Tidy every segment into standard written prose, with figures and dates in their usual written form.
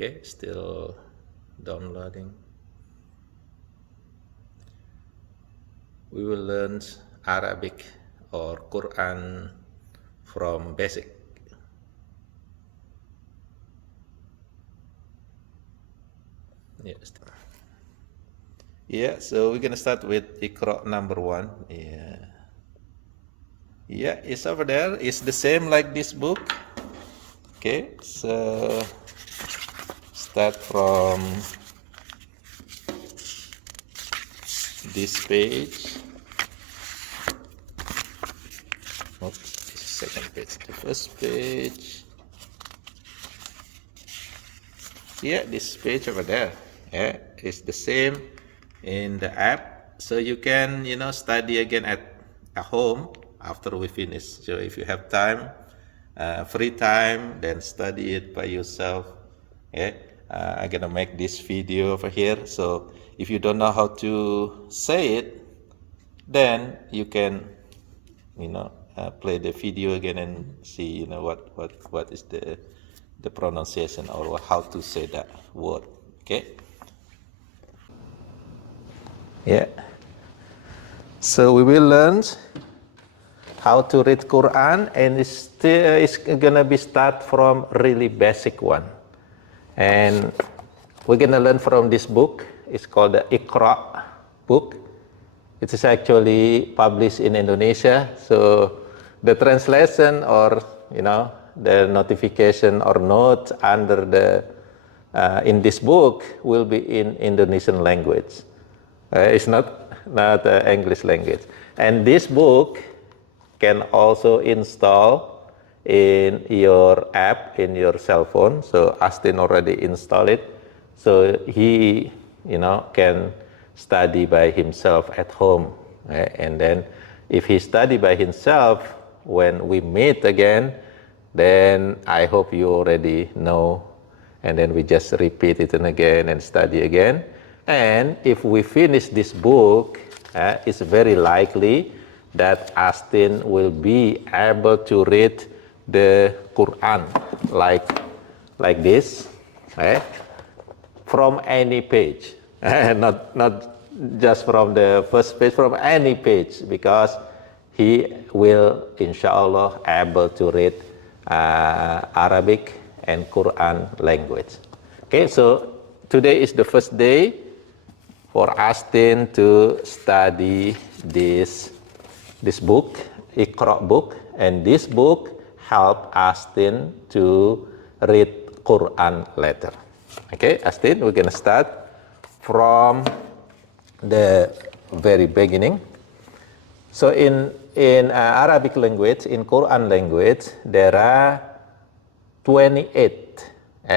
Okay, still downloading. We will learn Arabic or Quran from basic. Yes. Yeah, so we're gonna start with Iqra number 1. Yeah, it's over there. It's the same like this book. Okay, so start from this page. Oops, second page. The first page. Yeah, this page over there. Yeah, it's the same in the app. So you can, study again at home after we finish. So if you have time, free time, then study it by yourself. Yeah, I'm gonna make this video over here. So if you don't know how to say it, then you can, play the video again and see, what is the pronunciation or how to say that word. Okay. Yeah. So we will learn how to read Quran, and it's gonna be start from really basic one. And we're gonna learn from this book. It's called the Iqra book. It is actually published in Indonesia. So the translation or the notification or note under the in this book will be in Indonesian language. It's not English language. And this book can also install in your app in your cell phone. So Astin already installed it. So he, can study by himself at home. And then if he study by himself, when we meet again, then I hope you already know. And then we just repeat it again and study again. And if we finish this book, it's very likely that Astin will be able to read the Quran like this, from any page, not just from the first page, from any page, because he will, inshallah, able to read Arabic and Quran language. Okay, so today is the first day for Astin to study this book, Iqra book, and this book help Astin to read Quran letter. Okay, Astin, we're gonna start from the very beginning. So in Arabic language, in Quran language, there are 28.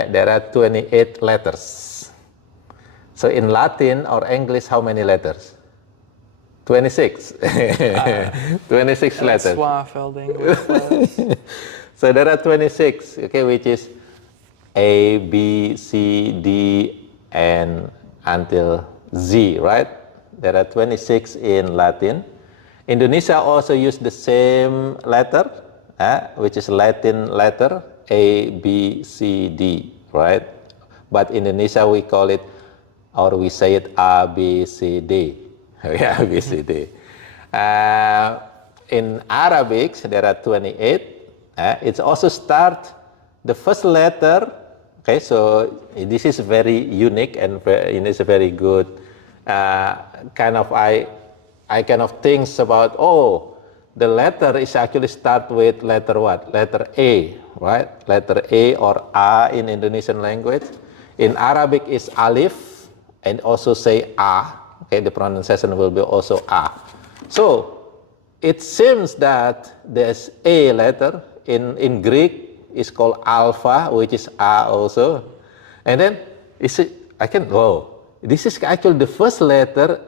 There are 28 letters. So in Latin or English, how many letters? 26. 26 letters. Swaffelding with class. So there are 26, okay, which is A, B, C, D, and until Z, right? There are 26 in Latin. Indonesia also use the same letter, which is Latin letter, A, B, C, D, right? But in Indonesia we call it, or we say it A, B, C, D. Yeah, A, B, C, D. In Arabic, there are 28. It's also start the first letter. Okay, so this is very unique and it's a very good kind of I kind of thinks about, the letter is actually start with letter what? Letter A, right? Letter A or A in Indonesian language. In Arabic is alif and also say A. Okay, the pronunciation will be also A. So it seems that there's A letter in Greek is called alpha, which is A also. And then this is actually the first letter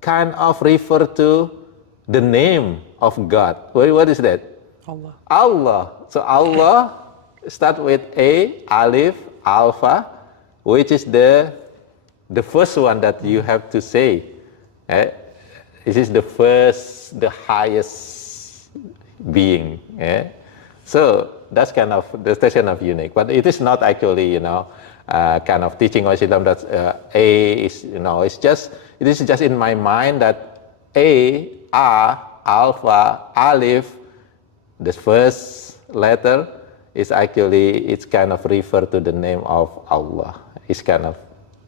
kind of refer to the name of God. What is that? Allah. Allah. So Allah start with A, alif, alpha, which is the first one that you have to say. This is the first, the highest being. So that's kind of unique, but it is not actually, kind of teaching Islam that A is, it is just in my mind that A, Alpha, Alif, the first letter is actually, it's kind of refer to the name of Allah. It's kind of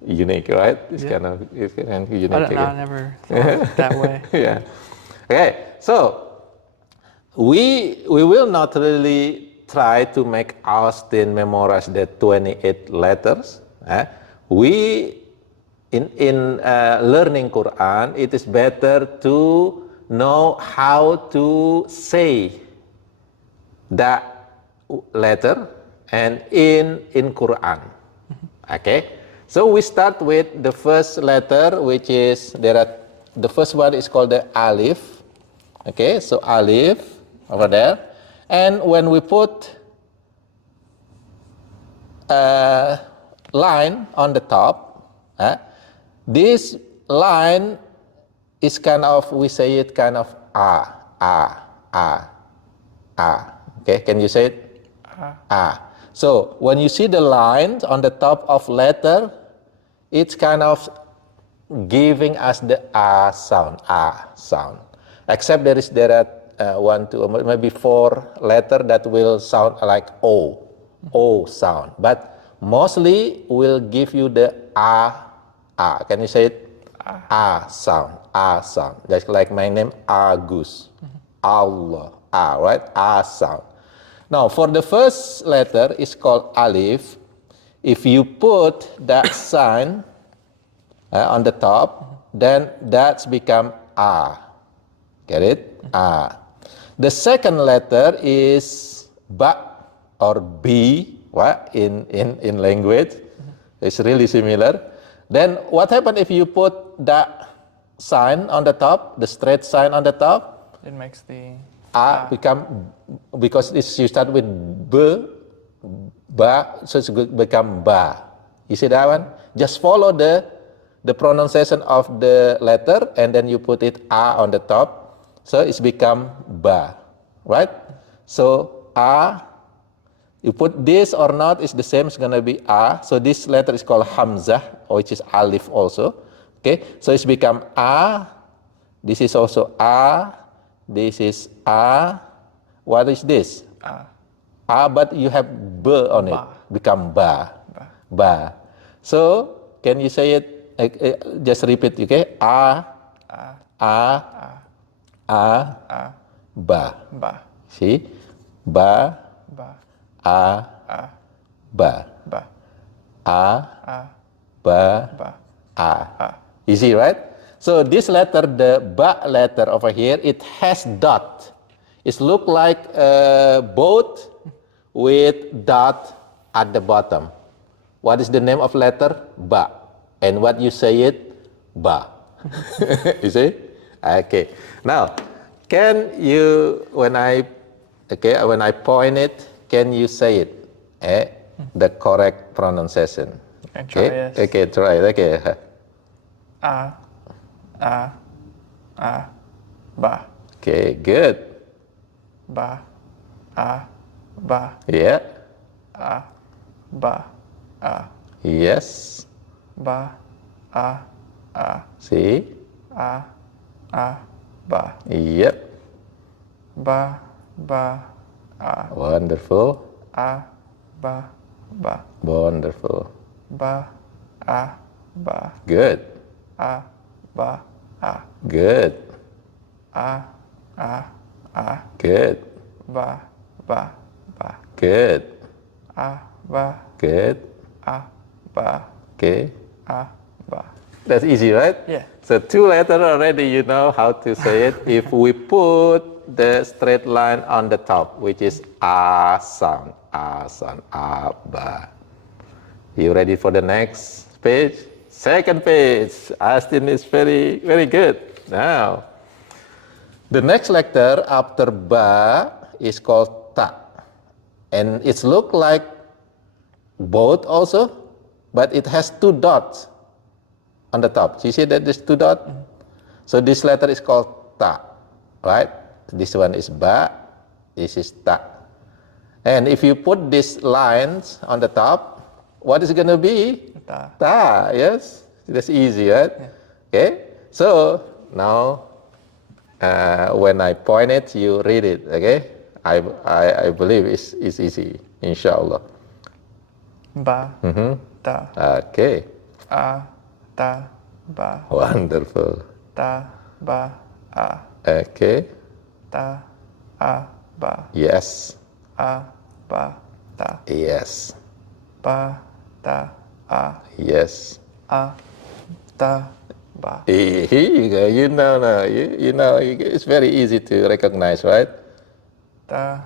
unique, right? It's kind of unique. I never thought that way. Yeah. Okay, so we will not really try to make Austin memorize the 28 letters. We in learning Quran, it is better to know how to say that letter and in Quran. Okay, so we start with the first letter, which is the first one is called the Alif. Okay, so Alif over there, and when we put a line on the top, this line is kind of, we say it kind of Okay, can you say it? So when you see the lines on the top of letter, it's kind of giving us the sound, sound. Except there are 1, 2, maybe 4 letters that will sound like O sound. But mostly will give you the Can you say it? Sound, sound. Just like my name, Agus, Allah, right? Sound. Now, for the first letter, it's called Alif. If you put that sign on the top, then that's become A. Get it? A. The second letter is Ba or B, what? In language. It's really similar. Then what happens if you put that sign on the top, the straight sign on the top? It makes the Become, because you start with B, Ba, so it's become Ba. You see that one? Just follow the pronunciation of the letter and then you put it A on the top. So it's become Ba, right? So you put this or not, it's the same, it's going to be A. So this letter is called Hamzah, which is Alif also. Okay, so it's become A. This is also A. This is A. What is this? A, but you have B on it. Become Ba. Ba. So, can you say it? Just repeat, okay? A. Ba. See? Ba. A. Ba. Ba. A. Easy, right? So this letter, the Ba letter over here, it has dot. It looks like a boat with dot at the bottom. What is the name of letter? Ba. And what you say it? Ba. You see? Okay. Now, can you, when I point it, can you say it? The correct pronunciation. Okay, okay, try it. Okay. Ba. Okay, good. Ba. Yeah. Ba. Yes. Ba. See? Ba. Yep. Ba. Wonderful. Ba. Wonderful. Ba. Good. Ba. Good. Good. Ba. Good. Ba. Good. Ba. Okay. Ba. That's easy, right? Yeah. So 2 letters already, you know how to say it. If we put the straight line on the top, which is A sound, Ba. You ready for the next page? Second page. Austin is very, very good. Now, the next letter after Ba is called Ta. And it looks like boat also, but it has 2 dots on the top. You see that there's 2 dots? So this letter is called Ta, right? This one is Ba, this is Ta. And if you put these lines on the top, what is gonna be? Ta. Ta, yes? That's easy, right? Okay, so now when I point it, you read it, okay? I believe it's easy, inshallah. Ba. Ta. Okay, A. Ta. Ba. wonderful. Ta. Ba. A. Okay, Ta. A. Ba. yes, A. Ba. Ta. yes, Ba. Ta. A. yes. A. Ta. Ba. Here you go, you know now, you know, it's very easy to recognize, right? Ta.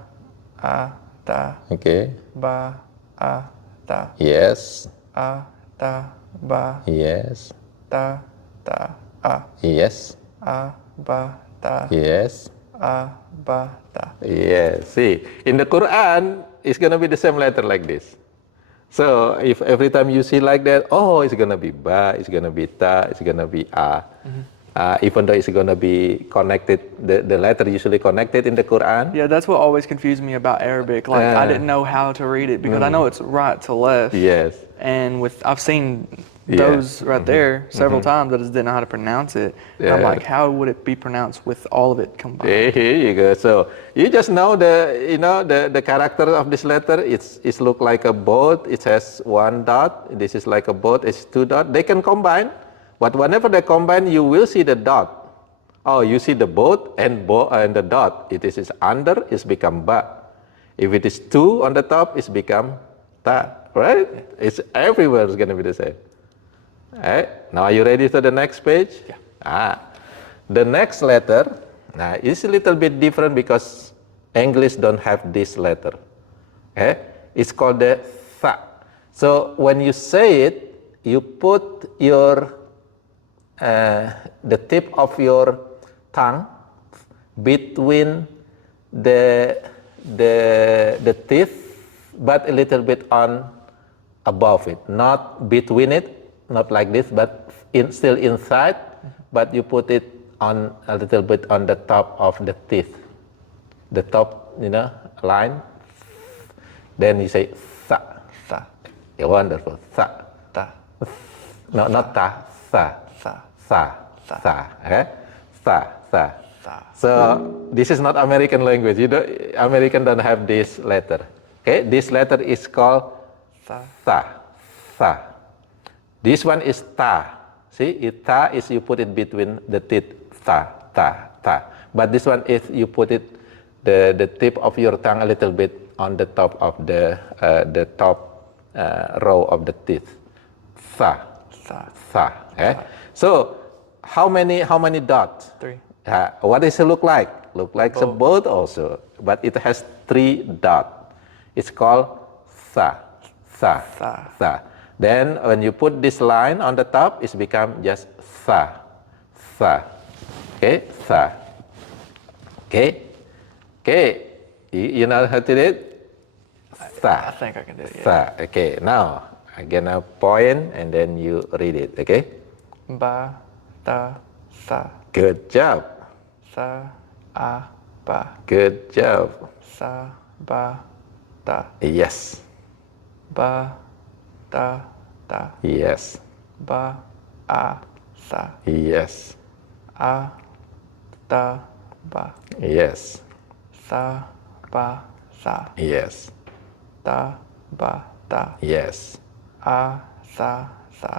A. Ta. Okay, Ba. A. Ta. yes, A. Ta. Ba. yes, Ta. Ta. A. yes, A. Ba. Ta. yes. A. Ba. Ta. Yes, see, in the Quran, it's going to be the same letter like this. So if every time you see like that, oh, it's going to be ba, it's going to be ta, it's going to be a. Even though it's going to be connected, the letter usually connected in the Quran. Yeah, that's what always confused me about Arabic. Like, I didn't know how to read it because I know it's right to left. Yes. And I've seen Yeah. those right there several times. I just didn't know how to pronounce it. And I'm Yeah. like, how would it be pronounced with all of it combined? Here you go. So you just know the character of this letter. It's look like a boat. It has one dot. This is like a boat. It's two dot. They can combine, but whenever they combine, you will see the dot. Oh, you see the boat and the dot. It is under. It's become ba. If it is two on the top, it's become ta. Right? It's everywhere. It's gonna be the same. Alright, now are you ready for the next page? Yeah. The next letter, now is a little bit different because English don't have this letter. Okay? It's called the tha. So when you say it, you put your the tip of your tongue between the teeth, but a little bit on above it, not between it. Not like this, but still inside, but you put it on a little bit on the top of the teeth, the top, line. Then you say sa. Sa. Yeah, wonderful. Sa. Ta. No, not ta. Sa. Sa. Sa. Sa. Sa. Okay? Sa. Sa. Sa. So this is not American language. American don't have this letter. Okay, this letter is called Sa. sa. Sa. This one is ta. See, ta is you put it between the teeth. Ta, ta, ta. But this one is you put it the tip of your tongue a little bit on the top of the top row of the teeth. Sa, Sa. sa. Okay? So how many dots? 3. What does it look like? Look like a boat also, but it has 3 dots. It's called sa, sa, Sa. sa. Then when you put this line on the top, it's become just sa, sa. Okay, sa. Okay, okay. You know how to do it? I Sa, think I can do it. Yeah. sa. Okay, now I'm gonna point and then you read it. Okay. Ba. Ta. Sa. Good job. Sa. A. Ba. Good job. Sa. Ba. Ta. Yes. Ba. Ta. Ta. Yes. Ba. A. Sa. Yes. A. Ta. Ba. Yes. Sa. Ba. Sa. Yes. Ta. Ba. Ta. Yes. A. Sa. Sa.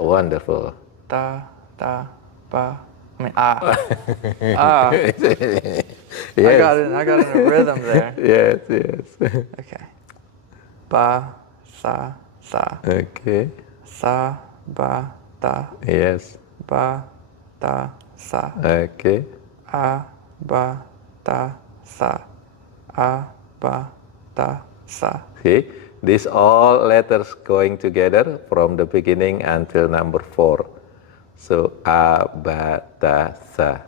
Wonderful. Ta. Ta. Ba. I mean, A. Ah. Yes. I got in a rhythm there. Yes, yes. Okay. Ba. Sa. Sa. Okay. Sa. Ba. Ta. Yes. Ba. Ta. Sa. Okay. A. Ba. Ta. Sa. A. Ba. Ta. Sa. See, these all letters going together from the beginning until number 4. So a, ba, ta, sa.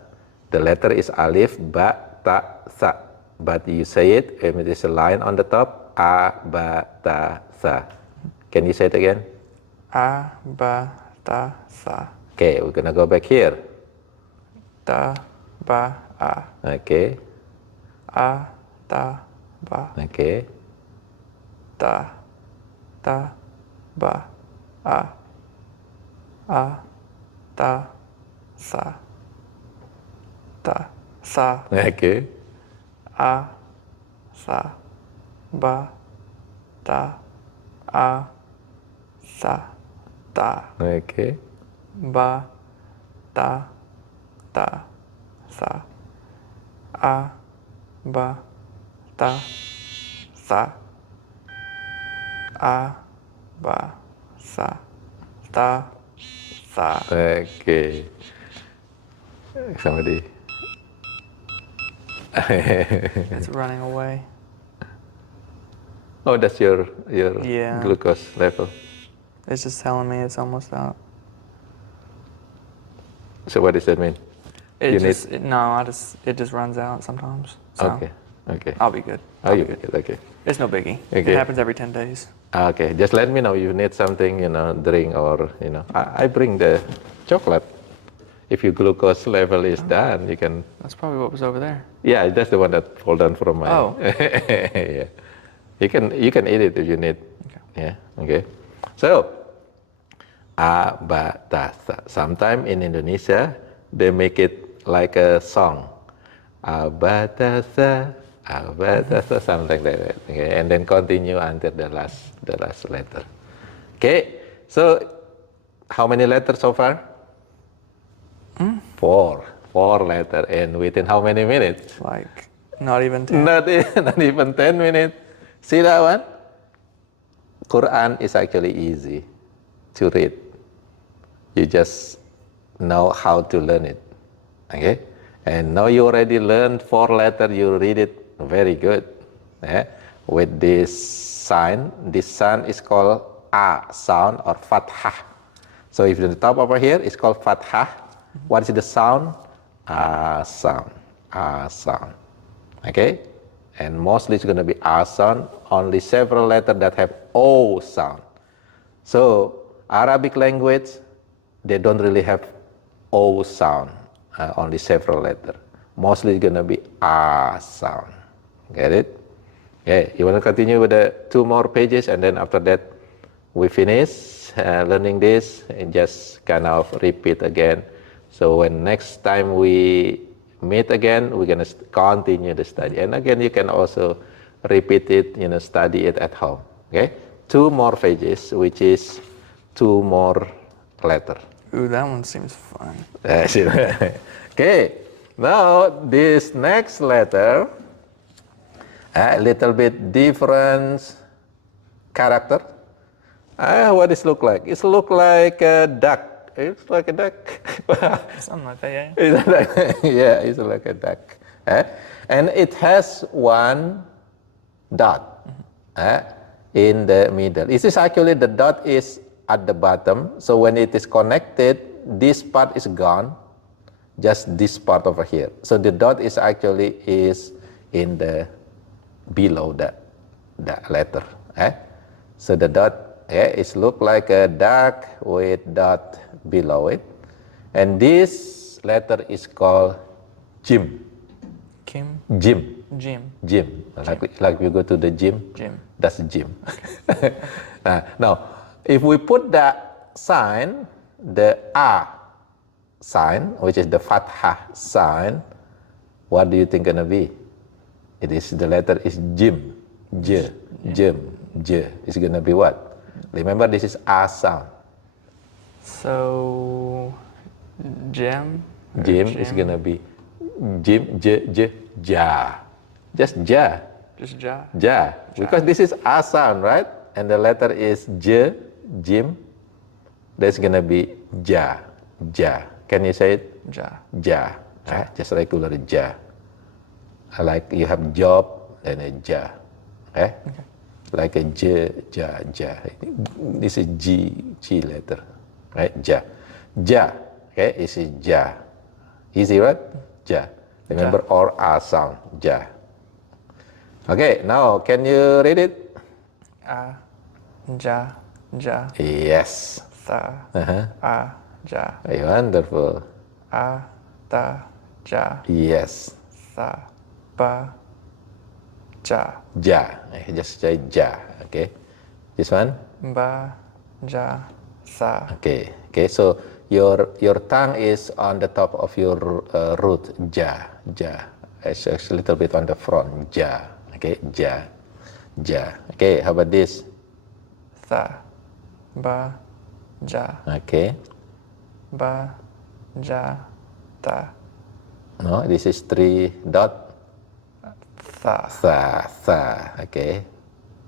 The letter is alif, ba, ta, sa. But you say it, and it is a line on the top. A, ba, ta, sa. Can you say it again? A. Ba. Ta. Sa. Okay, we're gonna go back here. Ta. Ba. A. Okay, A. Ta. Ba. okay, Ta. Ta. ba, a, ta, sa, Okay. a, sa, ba, ta, a, sa, ta, Okay. ba, ta, sa, a, ba, ta, sa, a, ba, sa, ta, sa. Okay. Somebody. It's running away. Oh, that's your Yeah. glucose level. It's just telling me it's almost out. So what does that mean? It You just no, it just runs out sometimes. So Okay. Okay. I'll be good. Oh, I'll you be good. good. Okay. It's no biggie. It Okay. happens every 10 days. Okay. Just let me know you need something, drink or I bring the chocolate. If your glucose level is done, you can. That's probably what was over there. Yeah, that's the one that fall down from my. Oh. Yeah. You can eat it if you need. Okay. Yeah. Okay. So, abatasa. Sometime in Indonesia, they make it like a song. Abatasa, abatasa, something like that. Okay, and then continue until the last letter. Okay. So, how many letters so far? Four letter, and within how many minutes? Like not even 10. Not even 10 minutes. See that one? Quran is actually easy to read. You just know how to learn it. Okay? And now you already learned 4 letters, you read it very good. With this sign is called A sound or fathah. So if the top over here is called fathah, what is the sound? A sound. A sound. Okay? And mostly it's going to be A sound, only several letters that have O sound. So Arabic language, they don't really have O sound, only several letters. Mostly it's going to be A sound. Get it? Okay, you want to continue with the 2 more pages, and then after that we finish learning this and just kind of repeat again. So when next time we meet again, we're going to continue the study. And again, you can also repeat it, study it at home. Okay? 2 more pages, which is 2 more letters. Ooh, that one seems fun. Okay, now this next letter, a little bit different character. What does it look like? It look like a duck. It's like a duck. Something like that, yeah. Yeah, it's like a duck. And it has 1 dot in the middle. This is actually, the dot is at the bottom. So when it is connected, this part is gone. Just this part over here. So the dot is actually in the below that letter. So the dot it look like a duck with dot below it, and this letter is called Jim. Kim? Jim. Jim. Gym. Like you go to the gym. Gym. That's gym. Now, if we put the sign, the A sign, which is the fathah sign, what do you think gonna be? It is, the letter is Jim. J. Jim. J. It's gonna be what? Remember, this is A sound. So, Jim? Jim is gonna be Jim, J, J, Ja. Just Ja. Just Ja? Ja. Because this is A sound, right? And the letter is J, Jim. That's gonna be Ja. Ja. Can you say it? Ja. Ja. Just regular Ja. Like you have job and a Ja. Okay. Like a J, Ja, Ja. This is G letter, right? Ja. Ja. Okay, this is Ja. Easy, right? Ja. Remember, Ja. or A sound. Ja. Okay, now can you read it? A, Ja, Ja. Yes. Tha, A, Ja. Wonderful. A, Ta, Ja. Yes. Tha, Ba, Ja. Ja. Just say Ja. Okay. This one? Ba, ja, sa. Okay. Okay. So your tongue is on the top of your root. Ja. Ja. It's a little bit on the front. Ja. Okay. Ja. Ja. Okay. How about this? Tha, ba, ja, Okay. ba, ja, ta. No, this is 3 dot. Tha, Sa. Sa. Okay.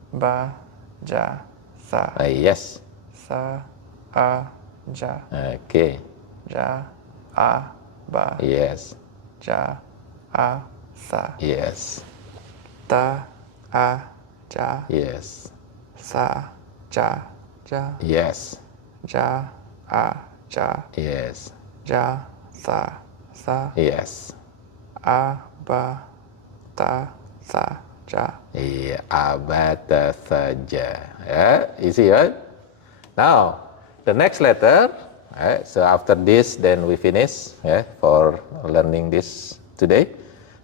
ba, ja, sa. Yes. Sa, a, ja, Okay. ja, a, ba, Yes. ja, a, sa. Yes. Ta, a, ja, Yes. sa, ja, ja, Yes. ja, a, ja, Yes. ja, sa, sa. Yes. A, ba, ta, sa, ja. Iya, abata saja. Yeah, easy, right? Now, the next letter. Right, so after this, then we finish. Yeah, for learning this today.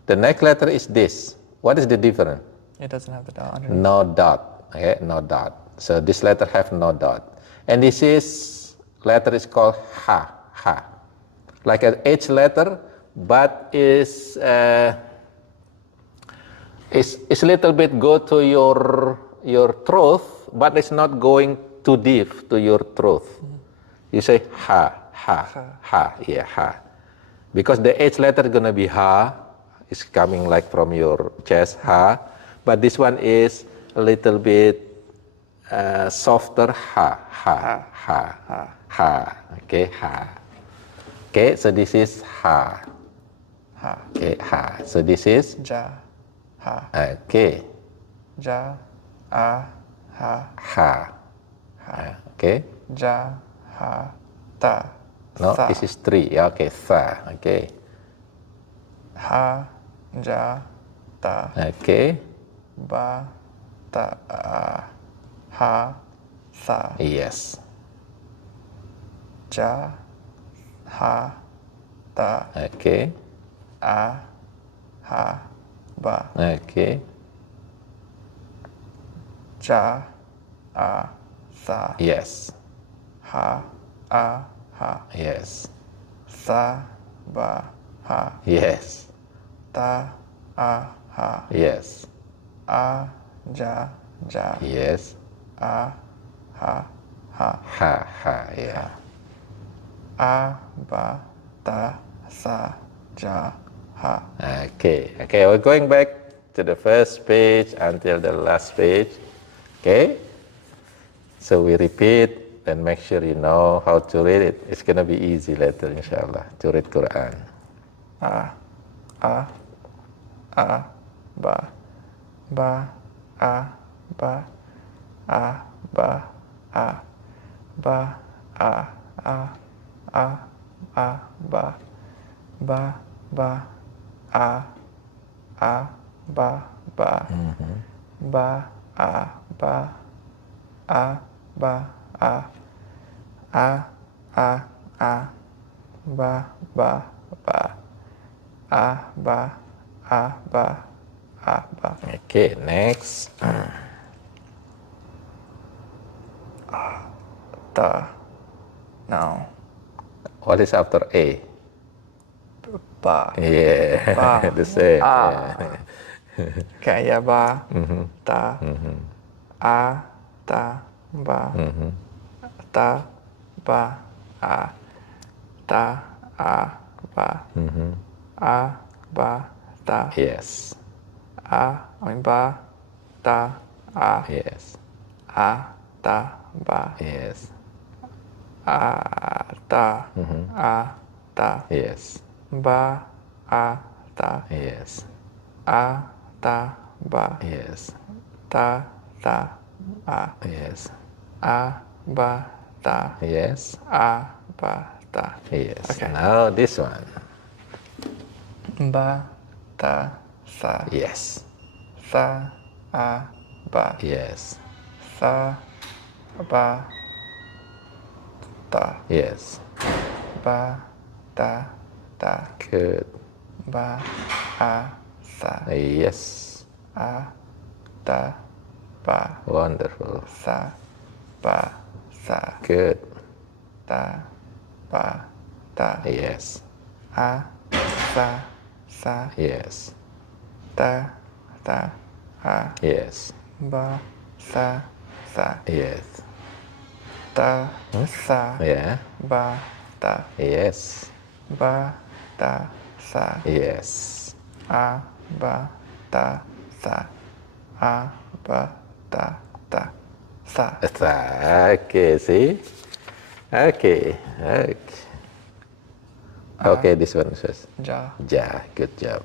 The next letter is this. What is the difference? It doesn't have the dot underneath. No dot. Okay, no dot. So this letter have no dot, and this is letter is called ha. Ha, like an H letter, but is a little bit go to your throat, but it's not going too deep to your throat. You say ha, ha, ha, yeah, ha. Because the H letter is gonna be ha, it's coming like from your chest, ha. But this one is a little bit softer, ha, ha, ha, ha. Okay, ha. Okay, so this is ha. Ha, Okay, ha. So this is ja, ha, okay. ja, a, ha, Ha. Okay. ja, ha, ta, No, sa. this is 3. Yeah, okay, sa. Okay. Ha, ja, ta, Okay. ba, ta, ha, sa. Yes. Ja, ha, ta, Okay. a, ha, ba. Okay. Ja, a, sa. Yes. Ha, a, ha. Yes. Sa, ba, ha. Yes. Ta, a, ha. Yes. A, ja, ja. Yes. A, ha, ha. Ha, ha, yeah. A, ba, ta, sa, ja, ha. Okay. Okay, we're going back to the first page until the last page. Okay? So we repeat and make sure you know how to read it. It's going to be easy later, inshallah, to read Quran. A, ba, a, ba, a, ba, a, ba, a, ba, a, ba, ba, a, ba, ba, a, ba, a, ba, a, ba, ba, ba. Okay, next. Ta. No. What is after A? Ba. Yeah, Ba. the same. Ah. Yeah. Okay, yeah, ba. Ta. A. Ta. Ba. Ta. Ba. A. Ta. A. Ba. A. Ba. Ta. Yes, Ba. Ta. A. yes, A. Ta. Ba. yes, A. Ta. A. Ta. yes, Ba. A. Ta. yes, A. Ta. Ba. yes, Ta. Ta. A. yes, A. Ba. Ta. yes, A. Ba. Ta. yes. Okay. Now this one. Ba. Ta. Sa. Yes, Sa. A. Ba. yes, Sa. Ba. Ta. yes. Ba. Ta. Ta. Good. Ba. A. Sa. Yes, A. Ta. Ba. wonderful. Sa. Ba. sa. Good. Ta, ba, ta. Yes. A, sa, sa. Yes. Ta, a. Yes. Ba, sa, sa. Yes. Ta, sa. Yeah. Ba, ta. Yes. Ba, ta, sa. Yes. A, ba, ta, sa. A, ba, ta, sa. Okay, see? Okay. Okay, this one first. Ja, Ja, good job.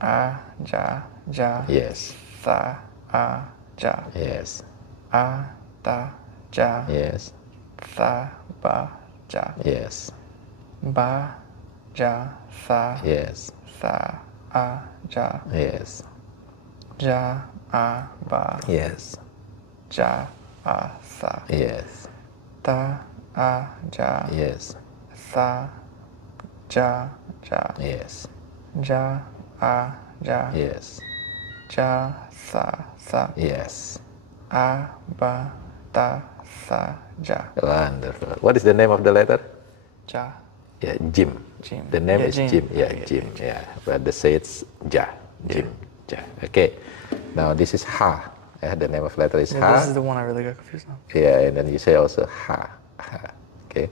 a, ja, ja. Yes. Sa, a, ja. Yes. A, ta, ja. Yes. Sa, ba, ja. Yes. Ba, ja, sa. Yes. Sa, a, ja. Yes. Ja, a, ba. Yes. Ja, a, sa. Yes. Ta, a, ja. Yes. Sa, ja, ja. Yes. Ja, a, ja. Yes. Ja, sa. Yes. A, ba, ta, sa, ja. Wonderful. What is the name of the letter? Ja, Yeah, Jim. Jim. The name Yeah, is Jim. Jim. Yeah, Okay, Jim. Jim. Yeah, but the say it's Ja. Jim. Ja. Okay. Now this is Ha. The name of letter is yeah, Ha. this is the one I really got confused on. Yeah, and then you say also Ha. Ha. Okay.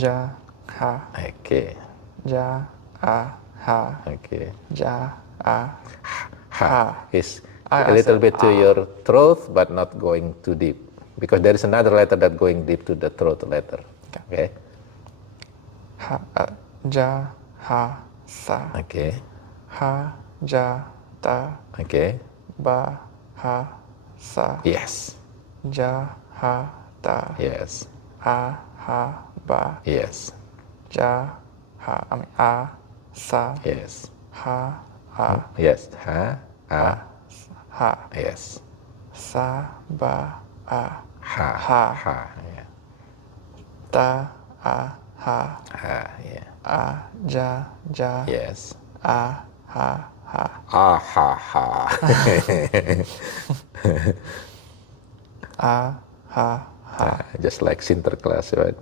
Ja, ha. Okay. Ja, a, ha. Okay. Ja, a. Ha is I a little said bit to your throat, but not going too deep, because there is another letter that going deep to the throat letter. Okay. Ha, ja, ha, sa. Okay. Ha, ja, ta. Okay. Ba, ha, sa. Yes. Ja, ha, ta. Yes. A, ha, ba. Yes. Ja, ha. A, sa. Yes. Ha, a. Yes. Ha. A. Ha. Yes. Sa, ba, a. Ha. Ha. Ha. Yeah. Ta, a, ha. Ha. Yeah. A, ja, ja. Yes. A, ha, ha. Ah ha ha. A, ha, ha. Just like Sinterklaas, right?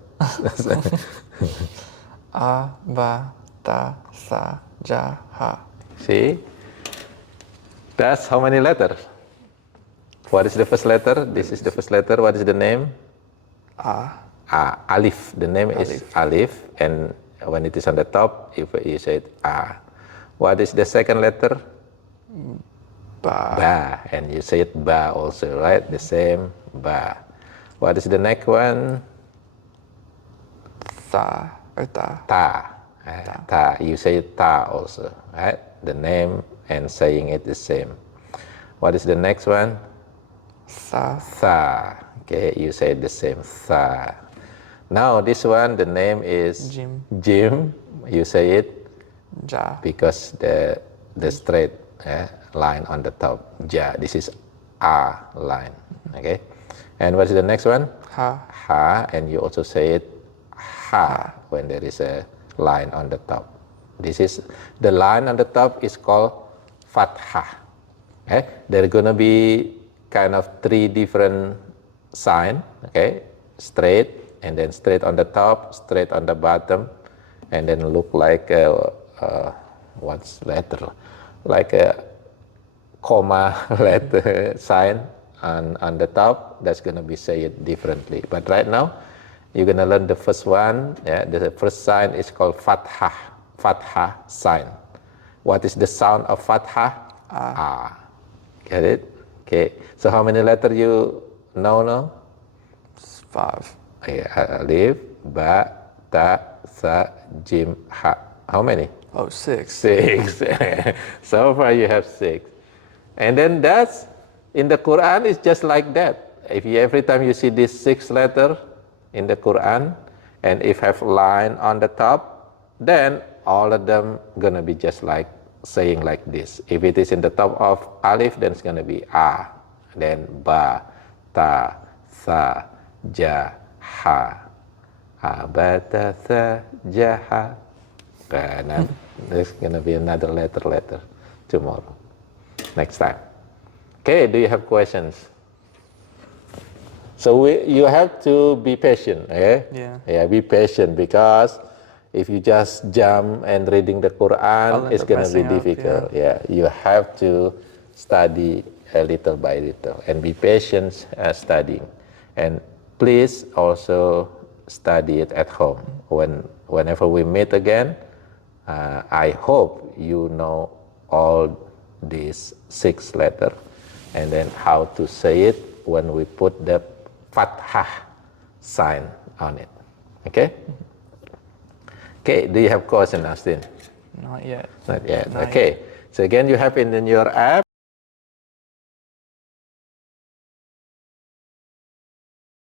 A, ba, ta, sa, ja, ha. See? That's how many letters? What is the first letter? This is the first letter. What is the name? A, Alif. The name is Alif, and when it is on the top, if you say it A. What is the second letter? ba. Ba, and you say it Ba also, right? The same Ba. What is the next one? Sa, or ta. Ta. Ta. You say it Ta also, right? The name and saying it the same. What is the next one? Sa, Tha. Okay, you say it the same. Tha. Now this one, the name is Jim. Jim. You say it ja. because the straight line on the top. Ja. This is A line. Okay. And what is the next one? Ha. Ha. And you also say it Ha when there is a line on the top. This is the line on the top is called Fathah. Okay. There are gonna be kind of three different sign. Okay. Straight, and then straight on the top, straight on the bottom, and then look like what's letter, like a comma letter sign on the top. That's gonna be say it differently. But right now, you're gonna learn the first one. Yeah, the first sign is called Fathah. Fathah sign. What is the sound of Fathah? Ah. Get it? Okay. So how many letters you know now? 5. Yeah, Alif, Ba, Ta, Sa, Jim, Ha. How many? Oh, 6. 6. So far you have 6. And then that's, in the Quran, it's just like that. If you, every time you see this 6 letter in the Quran, and if have line on the top, then all of them gonna be just like saying like this. If it is in the top of Alif, then it's gonna be A, then Ba, Ta, Sa, Ja, Ha. Ba, Ta, Sa, Ja, Ha. And then there's gonna be another letter tomorrow. Next time. Okay, do you have questions? So you have to be patient, eh? Yeah. Yeah, be patient because if you just jump and reading the I'll Quran, end it's up going to be messing up, difficult. Yeah, you have to study little by little and be patient studying. And please also study it at home. Whenever we meet again, I hope you know all these 6 letters and then how to say it when we put the fathah sign on it. Okay? Okay, do you have question, Austin? Not yet. Not yet. Not Okay. So again, you have it in your app.